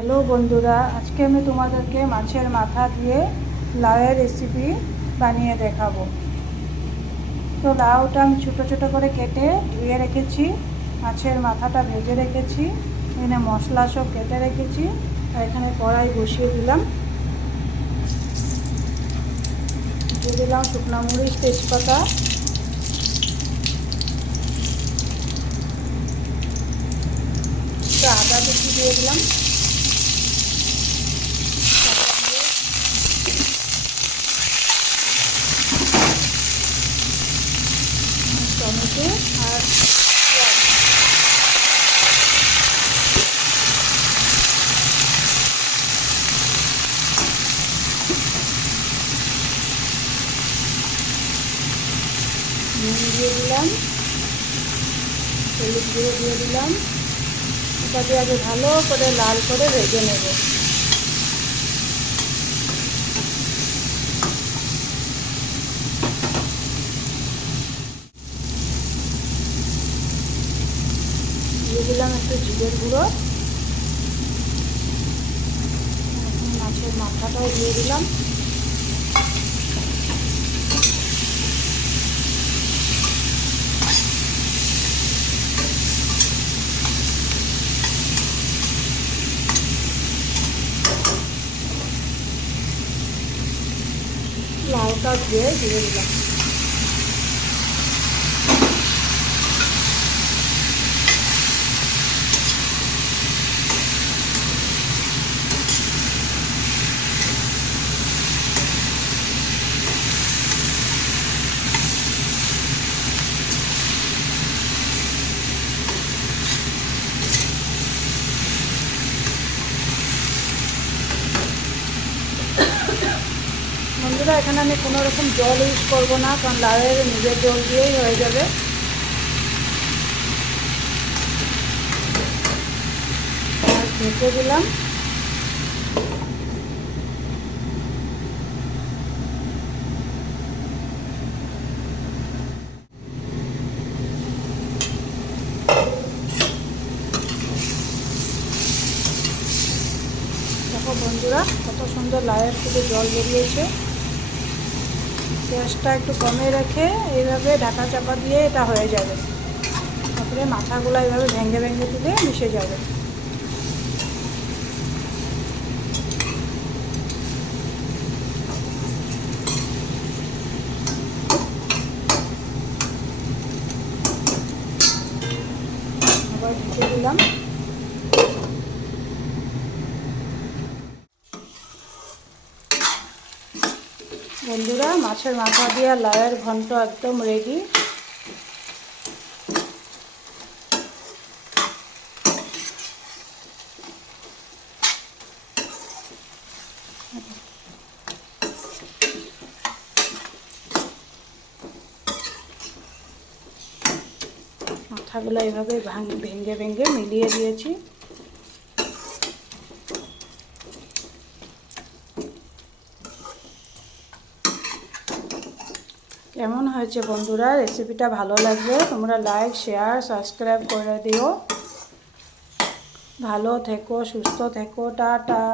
Hello বন্ধুরা, আজকে আমি তোমাদেরকে মাছের মাথা দিয়ে লাউয়ের রেসিপি বানিয়ে দেখাবো। তো লাউটা আমি ছোটো ছোটো করে কেটে ধুয়ে রেখেছি, মাছের মাথাটা ভেজে রেখেছি, এখানে মশলা সব কেটে রেখেছি। আর এখানে কড়াই বসিয়ে দিলাম, দিয়ে দিলাম শুকনো মরিচ, তেজপাতা, আদা কুচি দিয়ে দিলাম, টমেটো আর নুন দিয়ে দিলাম, হলুদ গুঁড়ো দিয়ে দিলাম। এটা দিয়ে আগে ভালো করে লাল করে ভেজে নেব। দিয়ে দিলাম একটু জিরের গুঁড়ো, মাছের মাথাটাও দিয়ে দিলাম। লাউটা দিয়ে দিলাম। বন্ধুরা, এখানে আমি কোনো রকম জল ইউজ করবো না, কারণ লাউয়ের নিজের জল দিয়েই হয়ে যাবে। আর ঢেকে দিলাম। দেখো বন্ধুরা, কত সুন্দর লাউয়ের থেকে জল বেরিয়েছে। গ্যাসটা একটু কমে রেখে এইভাবে ঢাকা চাপা দিয়ে এটা হয়ে যাবে। তারপরে মাথাগুলো এইভাবে ভেঙে ভেঙে দিলে মিশে যাবে। আবার ঢেকে দিলাম। বন্ধুরা, মাছের মাথা দিয়ে লাউয়ের ঘন্ট একদম রেডি। মাথাগুলো এইভাবে ভেঙে ভেঙে মিলিয়ে দিয়েছি। কেমন হয়েছে বন্ধুরা? রেসিপিটা ভালো লাগলে তোমরা লাইক, শেয়ার, সাবস্ক্রাইব করে দিও। ভালো থেকো, সুস্থ থেকো, টাটা।